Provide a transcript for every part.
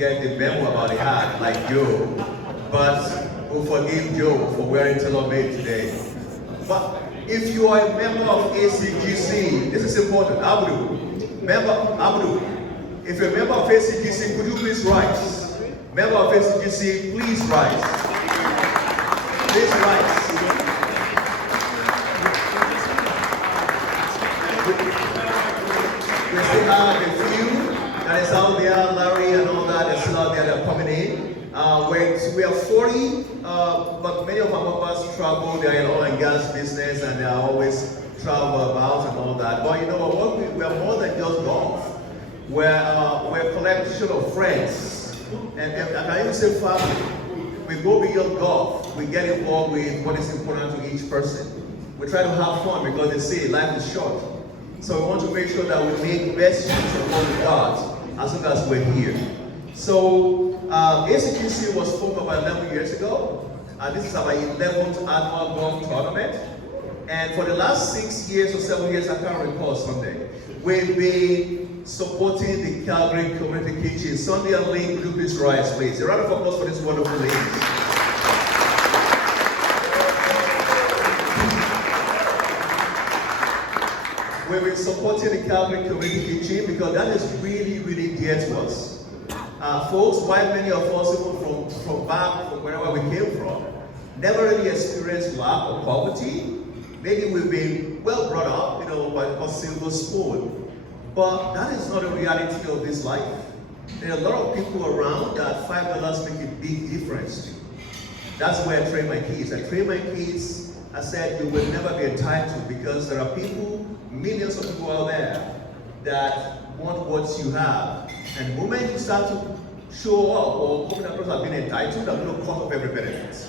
get the memo about the hat like Joe, but we'll forgive Joe for wearing tailor-made today. But if you are a member of ACGC, this is important. Abdu, if you're a member of ACGC, could you please rise? Member of ACGC, please rise. Please rise. We still have a few that is out there, Larry and all that, that's still out there that are coming in. We are 40, but many of our members travel, they are in oil and gas business and they are always travel about and all that. But you know what, we are more than just golf. We're a collection of friends. And I can even say family. We go beyond golf. We get involved with what is important to each person. We try to have fun because they say life is short. So we want to make sure that we make best use of what we got as long as we're here. So ACGC was formed about 11 years ago. This is our 11th annual golf tournament. And for the last 6 years or 7 years, I can't recall Sunday, we've been supporting the Calgary Community Kitchen. Sunday and Link, would you please rise, please? A round of applause for this wonderful ladies. We've been supporting the Calgary Community Kitchen because that is really, really dear to us. Folks, while many of us, even from back, from wherever we came from, never really experienced lack or poverty. Maybe we've been well brought up, by a silver spoon. But that is not a reality of this life. There are a lot of people around that $5 make a big difference to. That's where I train my kids. I train my kids, I said, you will never be entitled because there are people, millions of people out there that want what you have. And the moment you start to show up or come across as being entitled, I'm going to cut off every benefit.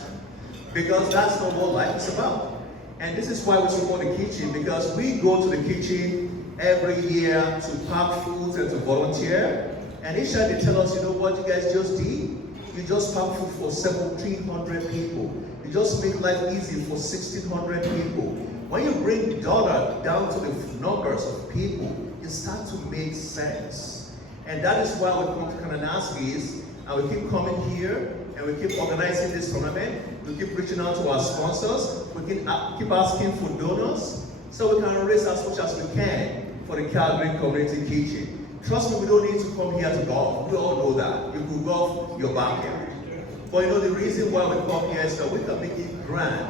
Because that's not what life is about. And this is why we support the kitchen, because we go to the kitchen every year to pack foods and to volunteer. And each time they tell us, you know what you guys just did? You just pack food for 1,700 people. You just make life easy for 1,600 people. When you bring dollar down to the numbers of people, it starts to make sense. And that is why we come to Kananaskis, and we keep coming here, and we keep organizing this tournament. We keep reaching out to our sponsors. We keep asking for donors, so we can raise as much as we can for the Calgary Community Kitchen. Trust me, we don't need to come here to golf. We all know that. You could golf your backyard. But the reason why we come here is that we can make it grand,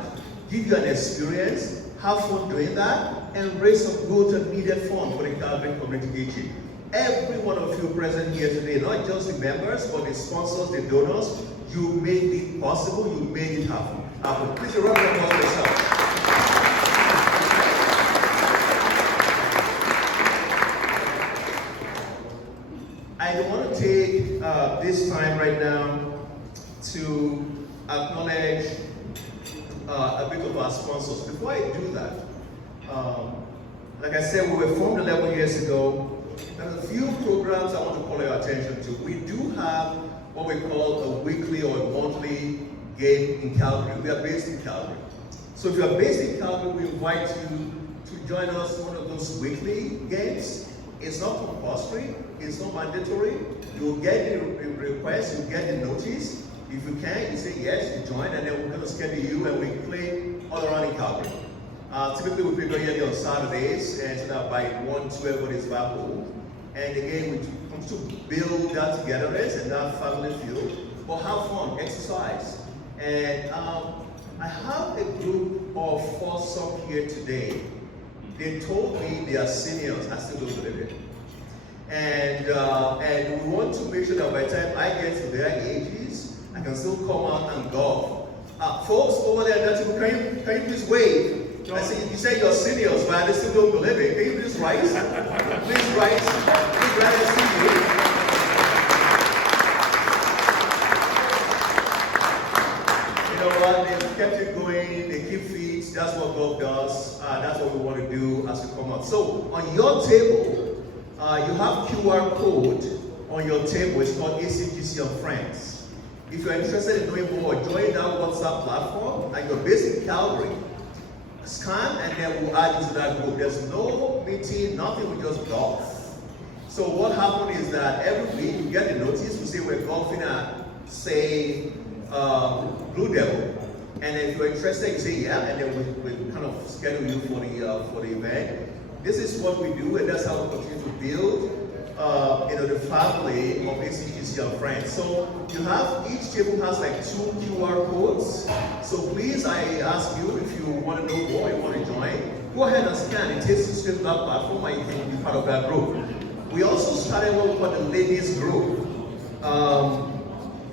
give you an experience, have fun doing that, and raise some good and needed fund for the Calgary Community Kitchen. Every one of you present here today, not just the members, but the sponsors, the donors, you made it possible, you made it happen. Please round of applause for yourself. I want to take this time right now to acknowledge a bit of our sponsors. Before I do that, like I said, we were formed 11 years ago. There's a few programs I want to call your attention to. We do have what we call a weekly or a monthly game in Calgary. We are based in Calgary. So if you are based in Calgary, we invite you to join us in one of those weekly games. It's not compulsory, it's not mandatory. You'll get the request, you'll get the notice. If you can, you say yes, you join, and then we're going to schedule you and we play all around in Calgary. Typically we play very early on Saturdays, and so that by 1, 2, everybody's back home. And again, we come to build that togetherness and that family feel, but have fun, exercise. And I have a group of foursome here today. They told me they are seniors. I still don't believe it. And we want to make sure that by the time I get to their ages, I can still come out and golf. Folks over there, can you please wave? I say, you say you're seniors, but I still don't believe it. Can you please rise? Please rise. Please rise and see you. You know what? They've kept it going. They keep fit. That's what golf does. That's what we want to do as we come out. So on your table, you have QR code on your table. It's called ACGC and Friends. If you're interested in knowing more, join that WhatsApp platform, and you're based in Calgary. Scan, and then we'll add you to that group. There's no meeting, nothing, we just golf. So what happened is that every week you get a notice, we say we're golf say Blue Devil. And if you're interested, you say yeah, and then we kind of schedule you for the event. This is what we do, and that's how we continue to build the family of ACGC and friends. So you have, each table has like 2 QR codes. So please, I ask you, if you want to know more, you want to join, go ahead and scan. It takes you straight to that platform and you can be part of that group. We also started what we call the ladies group.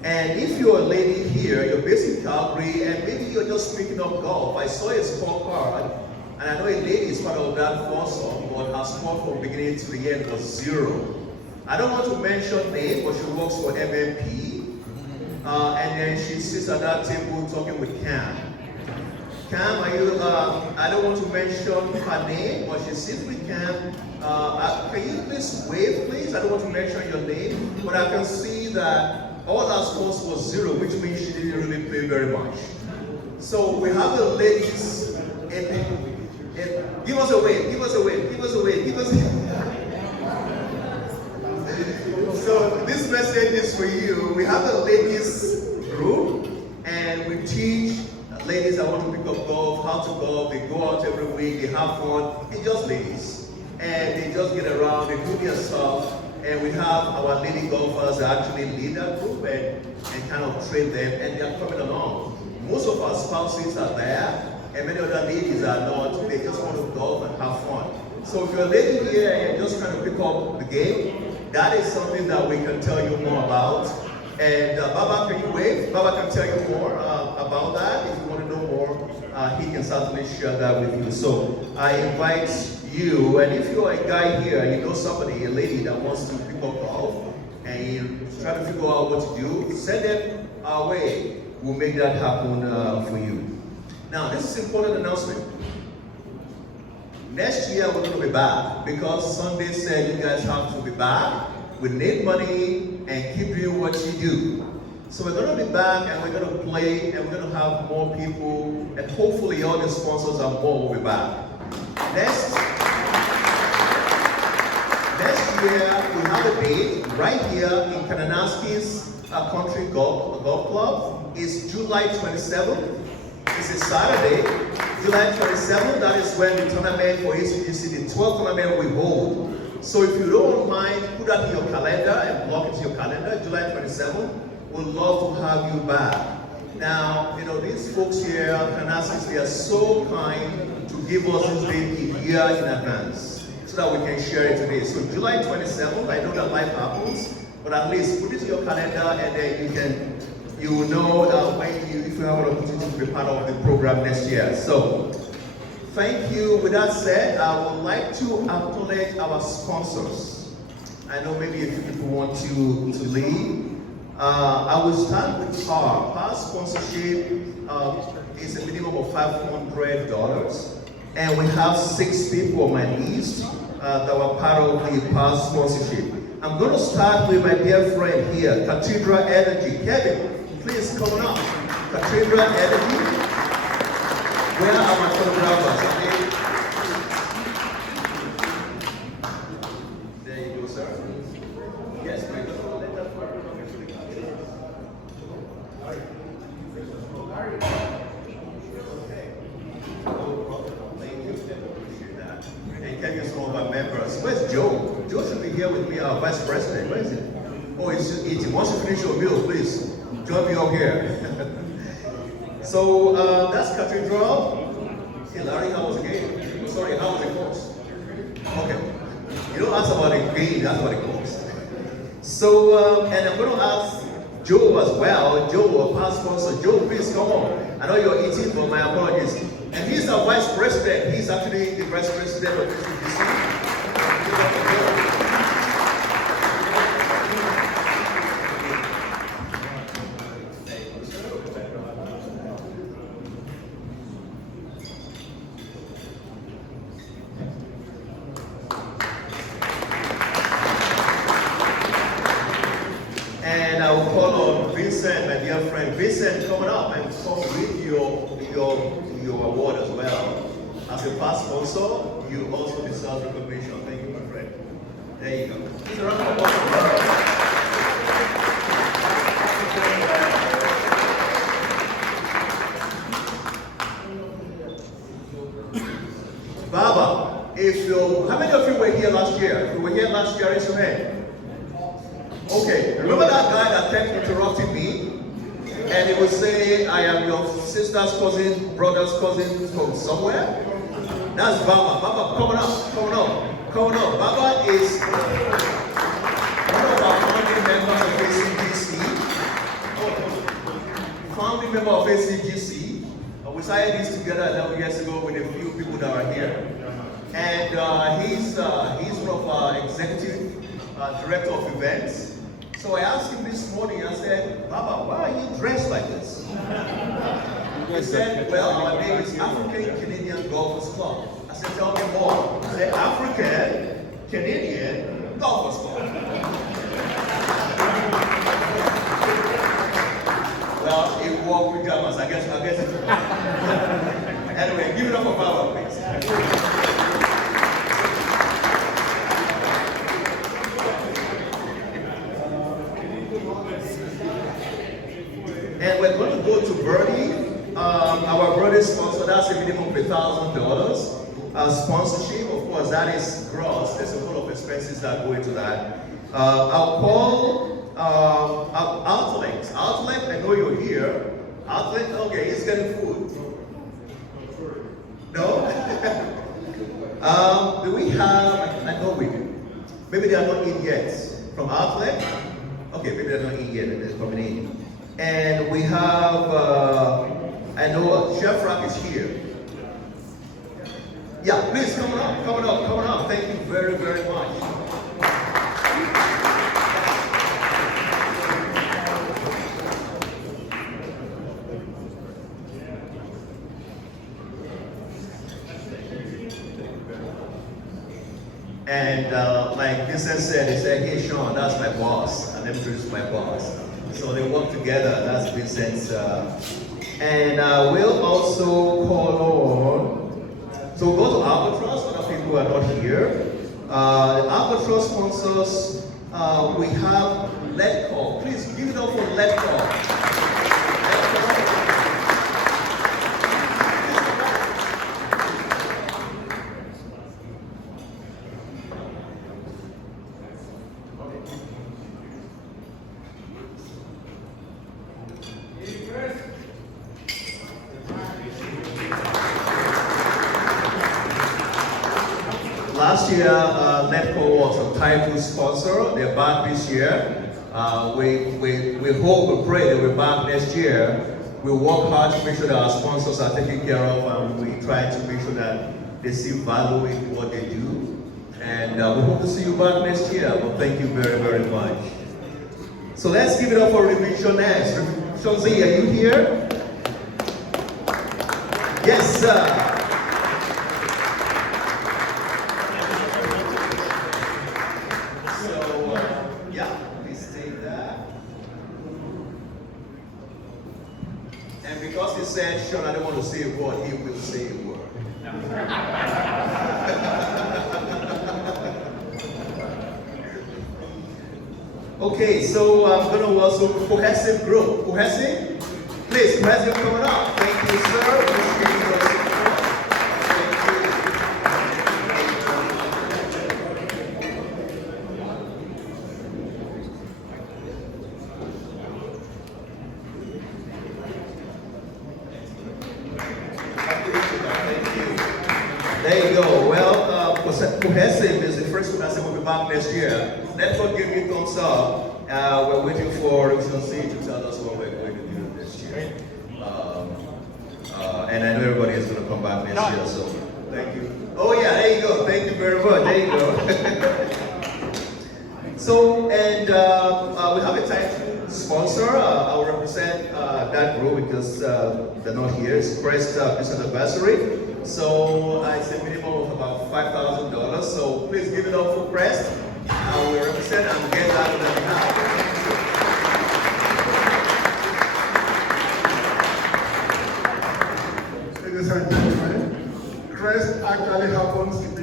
And if you're a lady here, you're based in Calgary, and maybe you're just picking up golf. I saw a scorecard, and I know a lady is part of that foursome, but her score from beginning to the end was 0. I don't want to mention name, but she works for MMP. And then she sits at that table talking with Cam. Cam, are you, I don't want to mention her name, but she sits with Cam. Can you please wave, please? I don't want to mention your name, but I can see that all our scores was 0, which means she didn't really play very much. So we have the ladies, give us a wave, give us a wave, give us a wave, give us a So this message is for you. We have the ladies group, and we teach ladies that want to pick up golf, how to golf. They go out every week, they have fun. It's just ladies. And they just get around, they do their stuff. And we have our lady golfers that actually lead that group and kind of train them, and they are coming along. Most of our spouses are there, and many other ladies are not. They just want to golf and have fun. So if you're a lady here and you're just trying to pick up the game, that is something that we can tell you more about. And Baba, can you wave? Baba can tell you more about that. If you want to know more, he can certainly share that with you. So I invite you, and if you're a guy here and you know somebody, a lady that wants to pick up golf, and you're trying to figure out what to do, send them our way. We'll make that happen for you. Now, this is an important announcement. Next year, we're going to be back, because Sunday said you guys have to be back. We need money and keep doing what you do. So we're going to be back, and we're going to play, and we're going to have more people, and hopefully all the sponsors and more will be back. Next year, we have a date right here in Kananaskis Country Golf Club. It's July 27th. It's a Saturday. July 27th, that is when the tournament for ACGC, the 12th tournament we hold. So if you don't mind, put that in your calendar and block it to your calendar. July 27th, we'd love to have you back. Now, these folks here, Kananaskis, they are so kind to give us this date a year in advance, so that we can share it today. So July 27th, I know that life happens, but at least put it in your calendar, and then you will know that if you have an opportunity to be part of the program next year. So thank you. With that said, I would like to acknowledge our sponsors. I know maybe a few people want to leave. I will start with PAR. PAR sponsorship is a minimum of $500. And we have 6 people on my list that were part of the past sponsorship. I'm going to start with my dear friend here, Cathedral Energy. Kevin, please come on up. Cathedral Energy. Where are my photographers? Okay. There you go, sir. Yes, my God. Let that photograph come into the camera. And can you some of our members? Where's Joe? Joe should be here with me, our vice president. Where is it? Oh, it's eating. Once you finish your meal, please join me up here. So that's Cathedral. Hey, Larry, how was the game? Sorry, how was the course? Okay. You don't ask about the game, ask about the course. So, and I'm going to ask Joe as well. Joe, our past sponsor. Joe, please come on. I know you're eating, but my apologies. And he's our vice president. He's actually the vice president of ACGC. And I will call on Vincent, my dear friend. Vincent, coming up and come with your award as well. As a past sponsor, you also deserve recognition. Thank you, my friend. There you go. Please, a round of applause. remember that guy that kept interrupting me? And he would say, I am your sister's cousin, brother's cousin from somewhere? That's Baba. Baba, come on up, come on up, come on up. Baba is one of our founding members of ACGC. Founding member of ACGC. We started this together 11 years ago with a few people that are here. And he's one of our executive director of events. So I asked him this morning, I said, Baba, why are you dressed like this? He said, well, our name is African Canadian Golfers Club. I said, tell me more. He said, African Canadian Golfers Club. Well, it worked with Gammas, I guess it's anyway, give it up for Baba, please. And we're going to go to Bernie, our Bernie sponsor. That's a minimum of $1,000 sponsorship. Of course, that is gross. There's a lot of expenses that go into that. I'll call Outlet. Outlet, I know you're here. Outlet, okay, he's getting food. No? Do we have? I know we do. Maybe they are not in yet. From Outlet? Okay, maybe they're not in yet. They're coming in. And we have, I know Chef Rock is here. Yeah, please come on up, come on up, come on up. Thank you very, very much. And like Vincent said, he said, hey Sean, that's my boss. And let me introduce my boss. So they work together, that's Vincent's. And we'll also call on, so we'll go to Albatross, other people are not here. The Albatross sponsors, we have Letco. Please give it up for Letco. Last year, Letco was a title sponsor. They're back this year. We hope, we pray that we're back next year. We work hard to make sure that our sponsors are taken care of, and we try to make sure that they see value in what they do. And we hope to see you back next year. But thank you very, very much. So let's give it up for Remissionaires. Shonzi, are you here? Yes, sir. And because he said, Sean, I don't want to say a word, he will say a word. Okay, so I'm going to also cohesive group. Cohesive? Please, cohesive coming up. Thank you, sir. There you go. Well, cohesive is the first one I said we'll be back next year. Network give me thumbs up. We're waiting for Regional C to tell us what we're going to do this year. And I know everybody is going to come back next year, so thank you. Oh yeah, there you go. Thank you very much. There you go. So, and we have a title sponsor. I'll represent that group because they're not here. It's Crest Business Advisory. So it's a minimum of about $5,000. So please give it up for Crest. I will represent and get that on their behalf. Ladies and gentlemen, Crest actually happens to be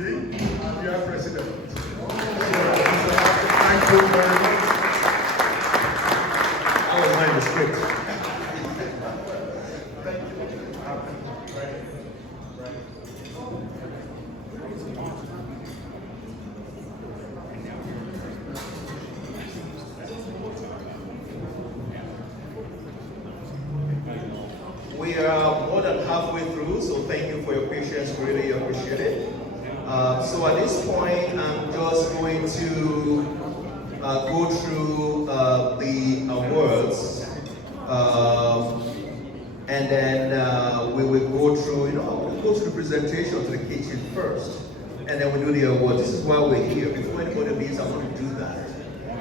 our president. Thank you very much. I was writing the script. we are more than halfway through, so thank you for your patience, really appreciate it. So at this point, I'm just going to go through the awards, and then we will go through, we'll go to the presentation to the kitchen first, and then we do the awards. This is why we're here. Before anybody leaves, I want to do that.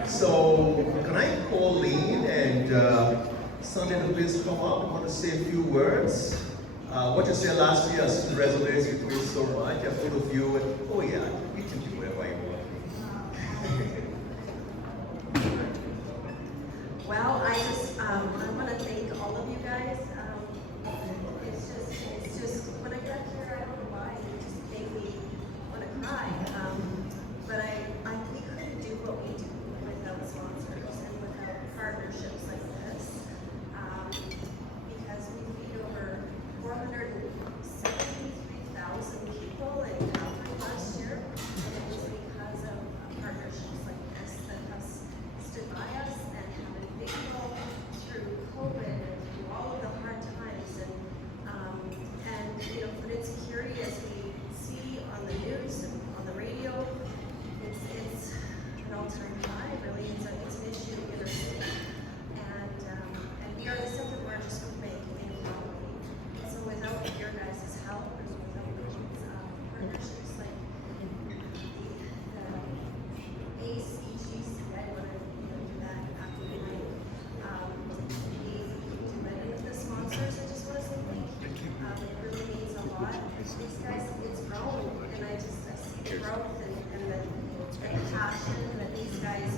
So, can I call Lean and Sunday to please come up? I want to say a few words. What you said last year resonates with me so much. I thought of you, and oh yeah, you can do whatever you want. Well, I want to thank all of you guys. It's just when I got here, I don't know why, it just made me want to cry. But we couldn't do what we do without sponsors and without partnerships like this, because we feed over 473,000 people in Calgary last year, and it was because of partnerships like this that have stood by us and have been faithful through COVID and through all of the hard times. And food insecurity, as we see on the news and on the radio, it's an all-time high. Really, it's an issue in our city, and we are the second largest food bank in Calgary. So without your guys' help, and without partnerships like the ACGC, I want to do that after the night. To many of the sponsors, I just want to say thank you. It really means a lot. These guys, it's grown, and I see the growth and the passion that these guys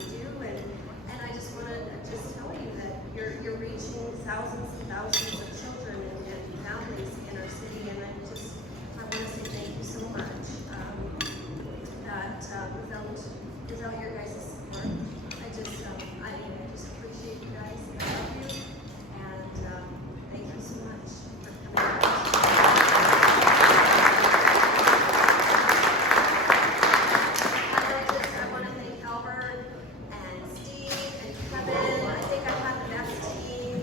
do, and I just want to just tell you that you're reaching thousands and thousands of children and families in our city, and I want to say thank you so much. Without your guys' support, I just appreciate you guys. I love you, and thank you so much for coming out. I want to thank Albert and Steve and Kevin. I think I have the best team.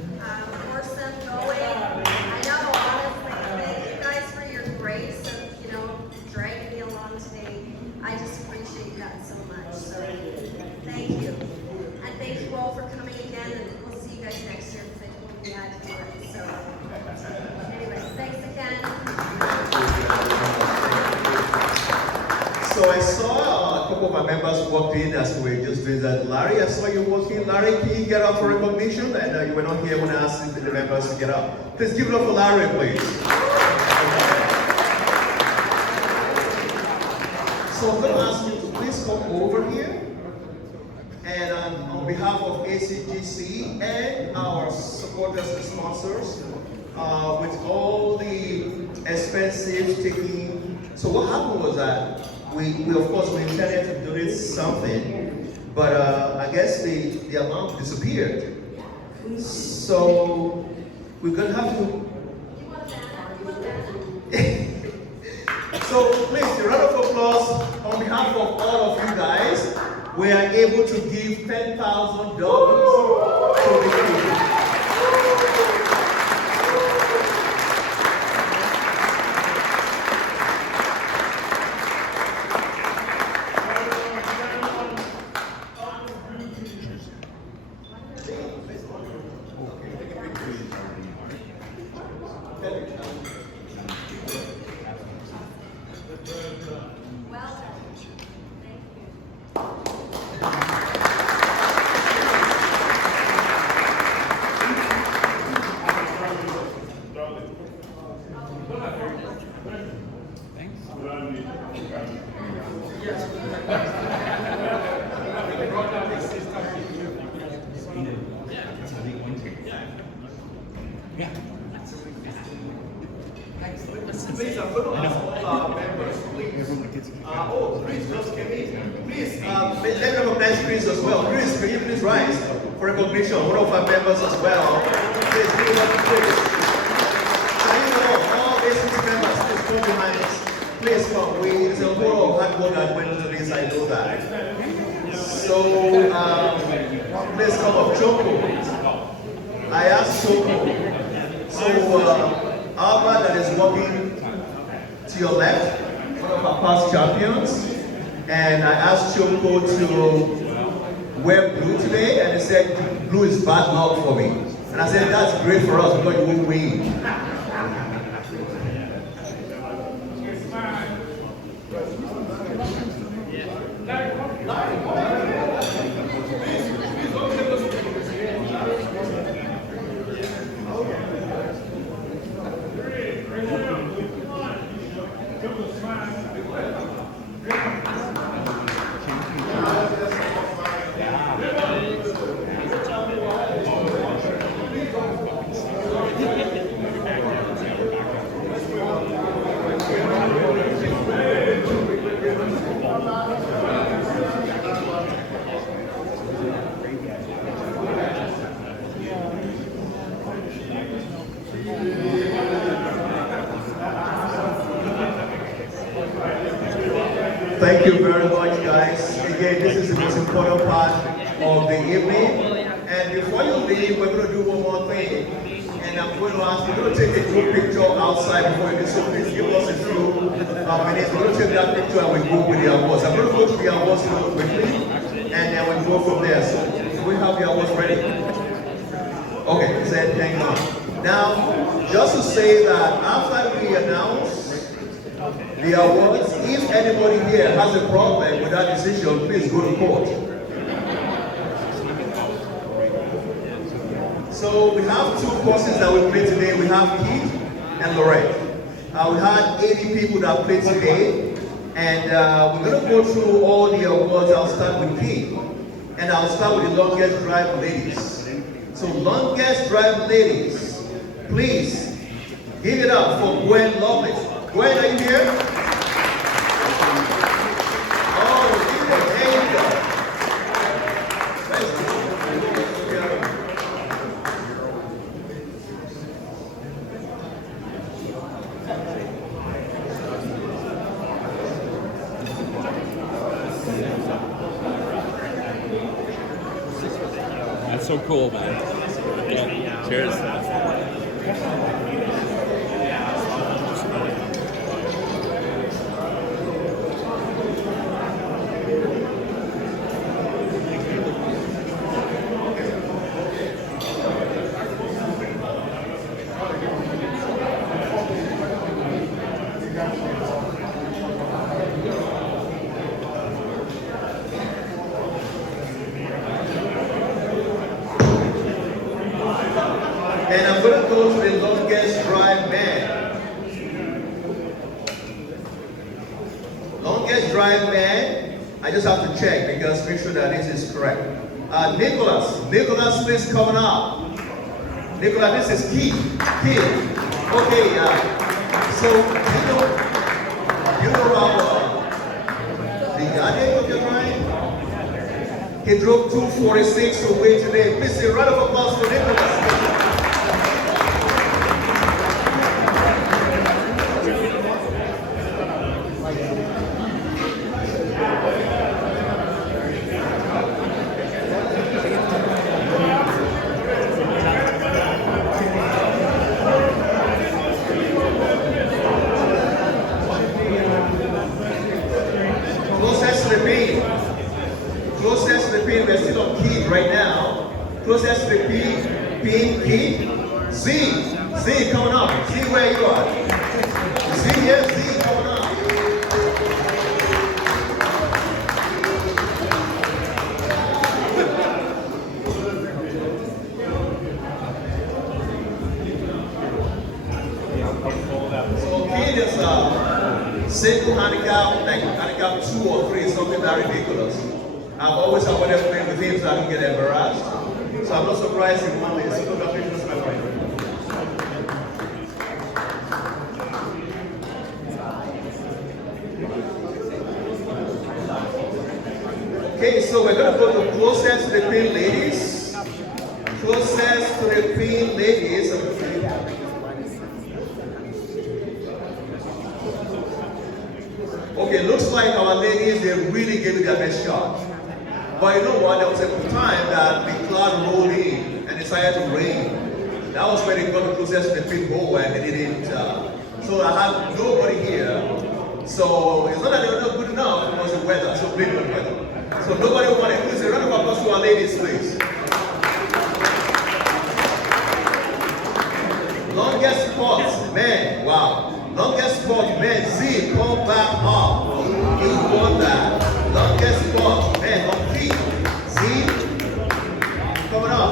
Orson going. I know, honestly. Thank you guys for your grace of, dragging me along today. I just appreciate that so much. So thank you. And thank you all for coming again, and we'll see you guys next year because I told you I had to do it. So anyway, thanks again. So I saw a couple of my members walked in as we were just doing that. Larry, I saw you walking. Larry, can you get up for recognition? And you were not here when I asked the members to get up. Please give it up for Larry, please. So I'm going to ask you to please come over here. And on behalf of ACGC and our supporters and sponsors, with all the expensive taking. So what happened was that we of course we intended to donate something, but I guess the amount disappeared. So we're gonna have to. So please, a round of applause on behalf of all of you guys. We are able to give $10,000 to the people. Please, I'm going to ask all members, please. Chris just came in. Please, let me recognize Chris as well. Chris, can you please rise for recognition? One of our members as well. Please, give it up to Chris. Can you know, all ACGC members, please come behind us. Please come. It's a whole of hard work that went into this, I know that. So, please come up, Choco. I asked Choco. So So, Alba that is walking to your left, one of our past champions, and I asked Choco to wear blue today, and he said, blue is bad luck for me. And I said, that's great for us because you won't win. Thank you very much, guys. Again, this is the most important part of the evening. And before you leave, we're going to do one more thing. And I'm going to ask you to take a group picture outside before you do. So please give us a few minutes. We're going to take that picture and we go with the awards. I'm going to go to the awards real quickly, and then we go from there. So we have the awards ready. Okay, said hang on. Now, just to say that after we announce the awards, if anybody here has a problem with that decision, please go to court. So we have two courses that we played today. We have Keith and Lorette. We had 80 people that played today, and we're going to go through all the awards. I'll start with Keith, and I'll start with the longest drive ladies. So longest drive ladies, please give it up for Gwen Lovelace. Gwen, are you here? That's so cool, man. Yeah. Cheers. And I'm going to go to the longest drive man. Longest drive man, I just have to check because make sure that this is correct. Nicholas Smith coming up. Nicholas, this is Keith. Okay, so you know the guardian of your drive? He drove 246 away today. Please say a round of applause for Nicholas. Closest to the pin, we're still on Keith right now. Closest to the pin, Keith. Z coming up. Z where you are. Z, yes, Z coming up. So Keith is single handicap, like handicap 2 or 3, something that ridiculous. I've always avoided playing with him so I don't get embarrassed. So I'm not surprised he won this. So congratulations, my friend. Okay, so we're going to go to closest to the pin ladies. Closest to the pin ladies. Okay, looks like our ladies, they really gave it their best shot. But you know what, there was a time that the cloud rolled in and decided to rain. That was when they got the closest to the pit hole and they didn't. So I had nobody here. So it's not that they were not good enough, it was the weather, so blame the weather. So nobody wanted. Please, a round of applause to our ladies, please. Longest spot, man, wow. Longest spot, man, Z, come back up. You won that. Longest spot, man, on feet. Z, coming up.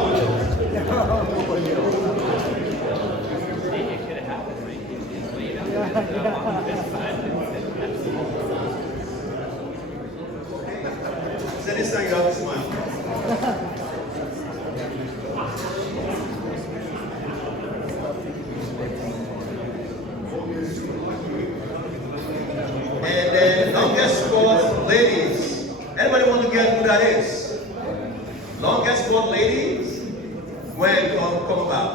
So this time you have to smile. And then longest sport, ladies. Anybody want to get who that is? Longest sport, ladies. When come back.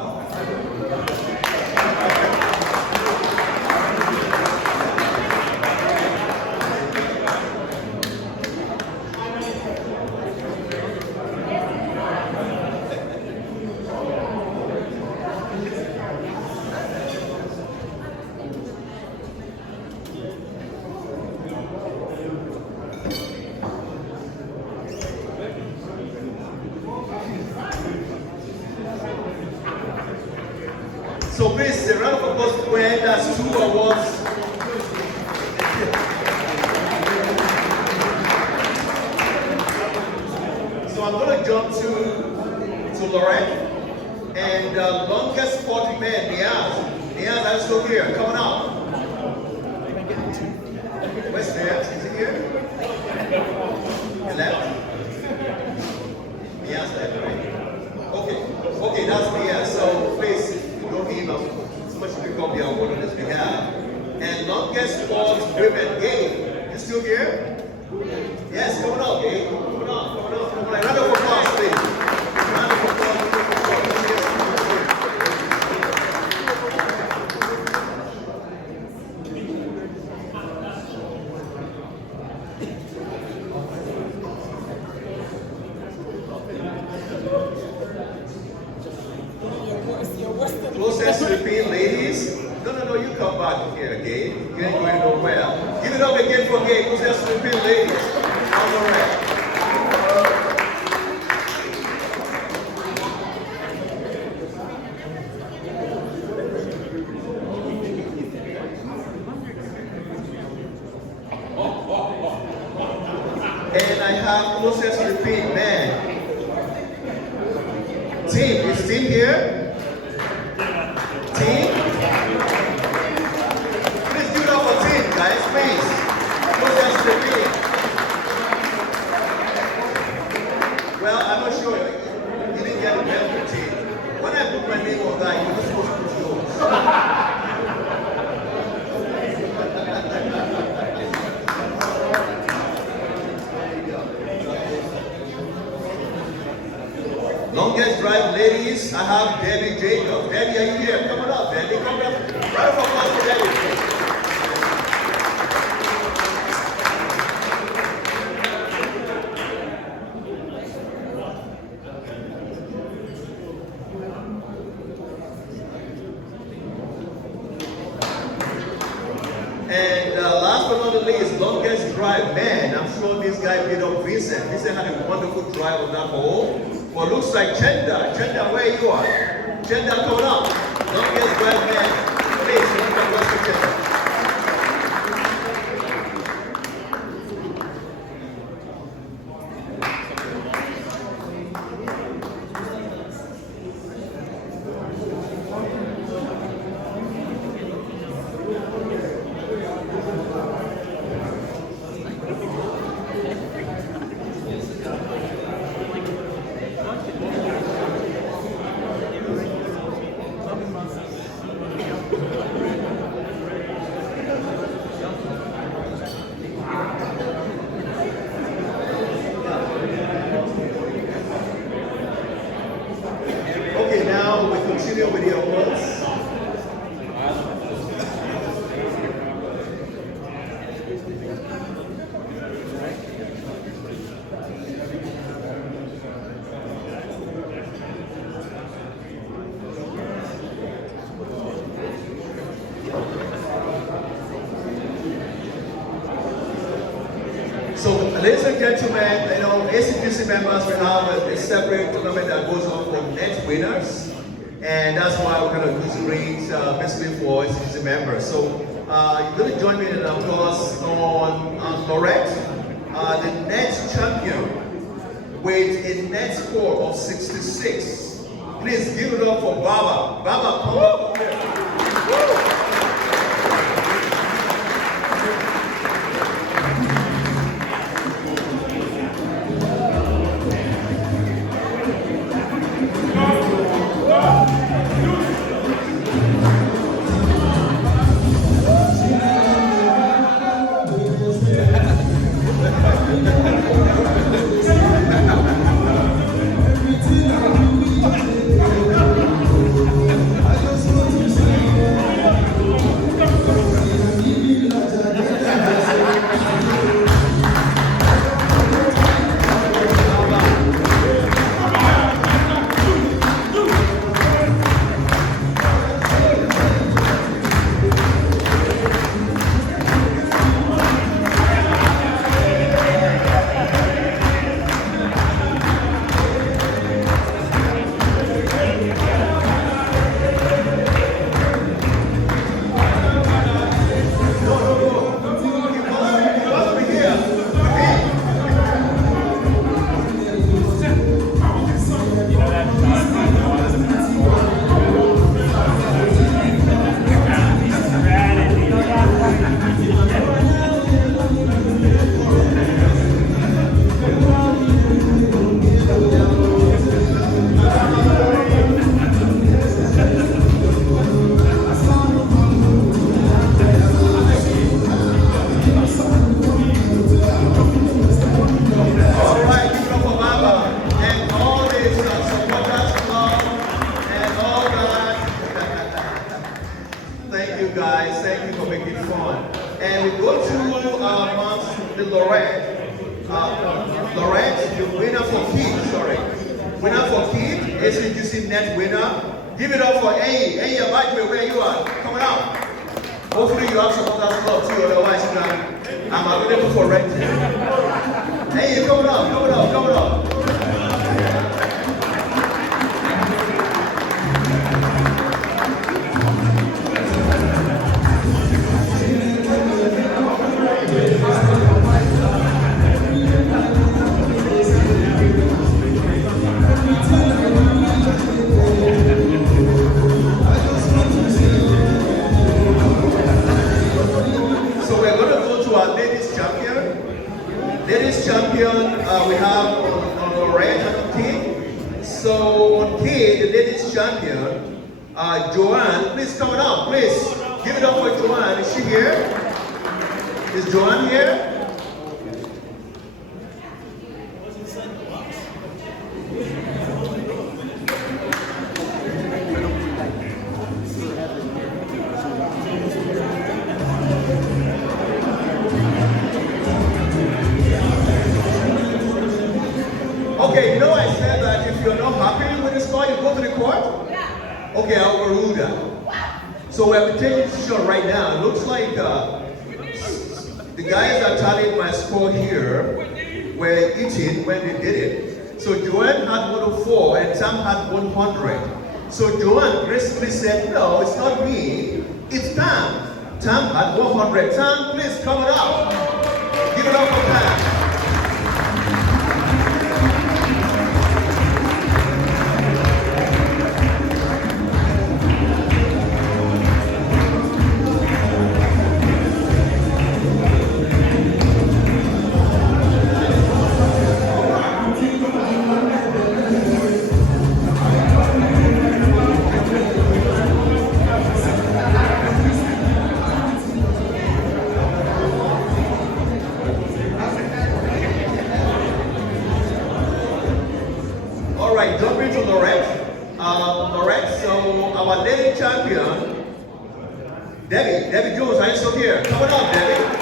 So please, a round of applause to where that's 2 awards. So I'm going to jump to Lorette. And longest 40 men, Niaz, I'm still here, coming up. Where's Niaz? Is he here? He left? Niaz left, right? Okay, that's Niaz. So please, so much to pick up the award on his behalf. And longest sports women, Gabe, you still here? Yes, coming up, Gabe. Coming on. Round of applause, please. Round of applause. Closest to the pin, ladies. No, you come back here, Gabe. You ain't going nowhere. Give it up again for Gabe. Closest to the pin, ladies. On the right. And I have closest to the pin, man. Team, is Team here? Team? Please give it up for Team, guys, please. Closest to the pin. Well, I'm not sure. You didn't get the best for Team. When I put my name on that, you were supposed to put yours. Longest drive, ladies, I have Debbie Jacob. Debbie, are you here? Come on up, Debbie. Come up. Right of applause for Debbie, please. And last but not the least, longest drive. Man, I'm sure this guy beat up Vincent. Vincent had a wonderful drive on that hole. Well, looks like Chenda. Chenda, where you are? Chenda, coming up. Longest drive, man. Please, welcome to Chenda. Continue with the awards. So, ladies and gentlemen, you know, ACGC members, we have a separate tournament that goes on for net winners. And that's why we're going to use rates basically for ACGC members. So, you're going to join me in an applause on Lorette, the net champion with a net score of 66. Please give it up for Baba. Baba, come up here. Woo! ACGC net winner. Give it up for A. A, back where you are. Coming out. Hopefully you have some other club too, otherwise I'm available for renting. Hey, you're coming up, coming up, coming up. Ladies champion, we have on red and K. So on K, the ladies champion, Joanne, please come on, please. Give it up for Joanne. Is she here? Is Joanne here? Okay, you know I said that if you're not happy with the score, you go to the court? Yeah. Okay, I'll overrule that. So we're taking a decision right now. It looks like the guys that tallied my score here were eating when they did it. So Joanne had 104 and Tam had 100. So Joanne gracefully said, no, it's not me, it's Tam. Tam had 100. Tam, please come it up. Give it up for Tam. Jumping to Lorette. Lorette, so our lady champion, Debbie Jones, are you still here? Come on up, Debbie.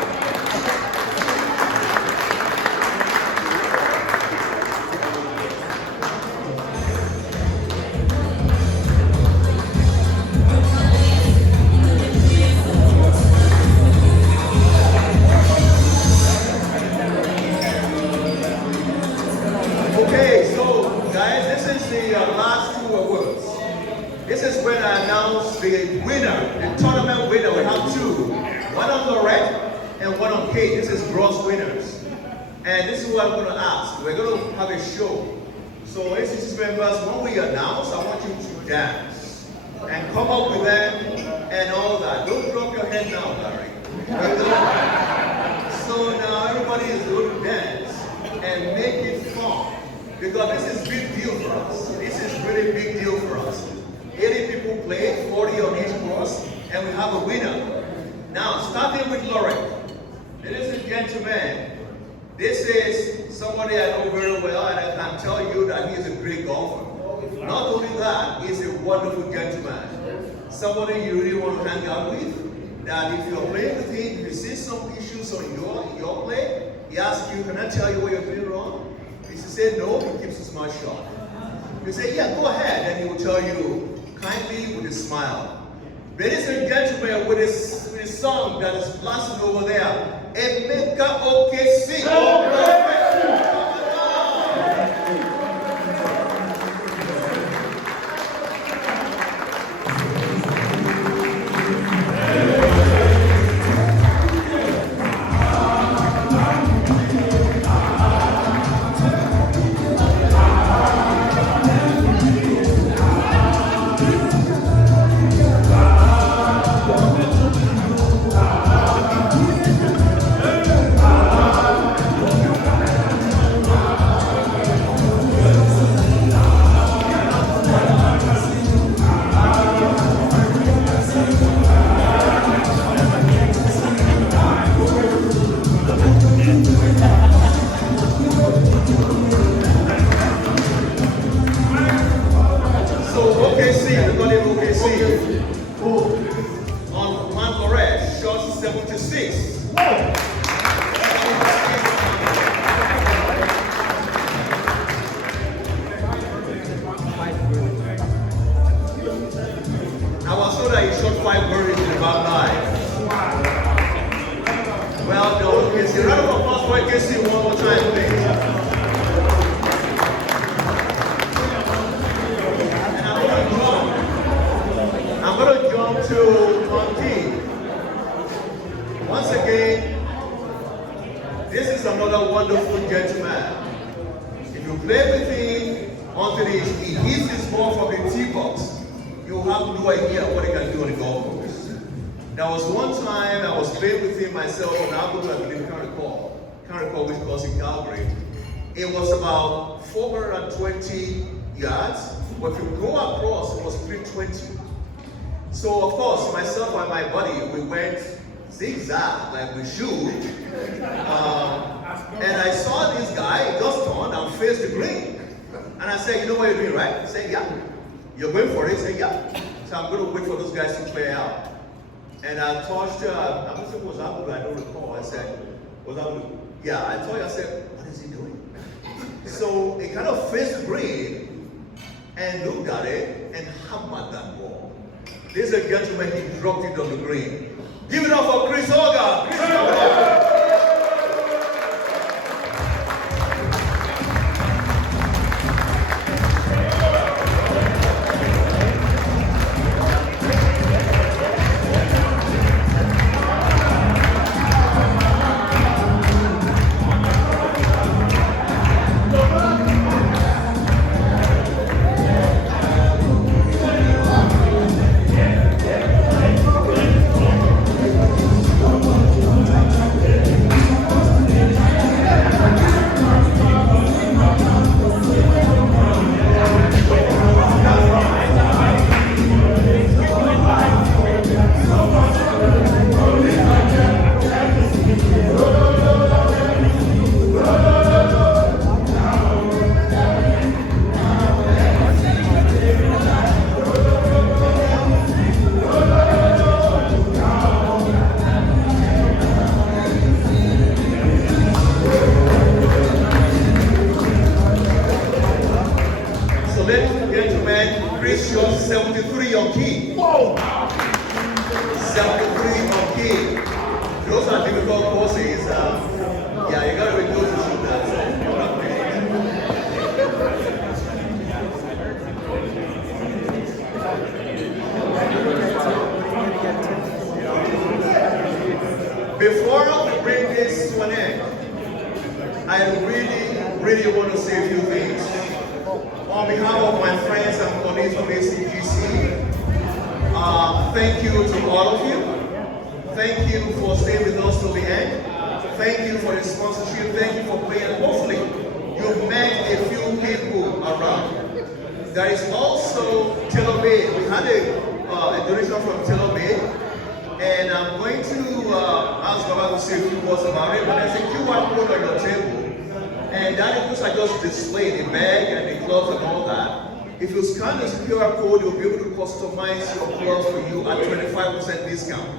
is the last two awards. This is when I announce the winner, the tournament winner. We have two. One on Lorette and one on Kate. This is bronze winners. And this is what I'm going to ask. We're going to have a show. So ACGC members, when we announce, I want you to dance. And come up with them and all that. Don't drop your head now, Larry. So now everybody is going to dance and make it fun. Because this is big deal for us. This is really big deal for us. 80 people play, 40 on each course, and we have a winner. Now, starting with Lorette. Ladies and gentlemen, this is somebody I know very well, and I can tell you that he is a great golfer. Not only that, he's a wonderful gentleman. Somebody you really want to hang out with, that if you're playing with him, if you see some issues on your play, he asks you, can I tell you what you're doing wrong? If you say no, he keeps a smart shot. If you say, yeah, go ahead, and he will tell you kindly with a smile. Ladies and gentlemen, with a song that is blasting over there, Emeka OKC. On one Lorette, shot 76. I was told that he shot 5 birdies in about 9. Well done, OKC. Round of applause for OKC one more time, please. I'm going to jump to Monkey. Once again, this is another wonderful gentleman. If you play with him until he hits this ball from the tee box, you have no idea what he can do on the golf course. There was one time I was playing with him myself on Apple, I believe, can't recall which course in Calgary. It was about 420 yards, but if you go across, it was 320. So of course, myself and my buddy, we went zigzag like we should. And I saw this guy just turned and faced the green. And I said, you know what you're doing, right? He said, yeah. You're going for it? He said, yeah. So I'm going to wait for those guys to play out. And I touched, I don't think it was Abu, I don't recall. I said, was Abu? Yeah, I told you, I said, what is he doing? So he kind of faced the green and looked at it and hammered that ball. Ladies and gentlemen, he dropped it on the green. Give it up for Chris Hogan. Chris Hogan. Chris shot 73 on key. Whoa! 73 on key. Those are difficult courses. Yeah, you gotta be good to shoot that. So, really want to say a few things. On behalf of my friends and colleagues from ACGC, thank you to all of you. Thank you for staying with us till the end. Thank you for the sponsorship. Thank you for playing. Hopefully, you've met a few people around. There is also Taylor Made. We had a donation from Taylor Made, and I'm going to ask Baba to say a few words about it. But there's a QR code on your table, and that includes I just displayed the bag and the gloves and all that. If you scan this QR code, you'll be able to customize your gloves for you at 25% discount.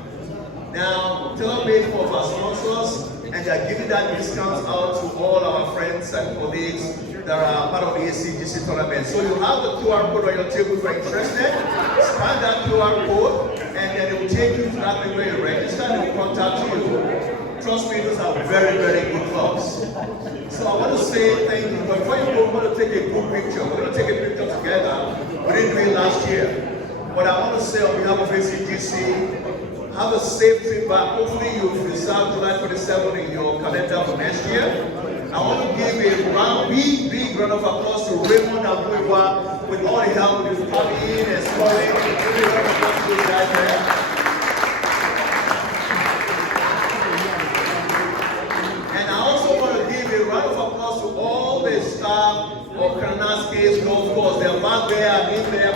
Now, Taylor Made for our sponsors, and they are giving that discount out to all our friends and colleagues that are part of the ACGC tournament. So you have the QR code on your table if you're interested. Scan that QR code, and then it will take you to that thing where you register and it will contact you. Trust me, those are very, very good clubs. So I want to say thank you. But before you go, we're going to take a group picture. We're going to take a picture together. We didn't do it last year. But I want to say on behalf of ACGC, have a safe trip back. Hopefully you've reserved July 27 in your calendar for next year. I want to give a big round of applause to Raymond and Buiwa with all the help with coming and scoring. Give a round of applause to those guys there. And I also want to give a round of applause to all the staff of Kanana's Golf Course. They're back there and in there.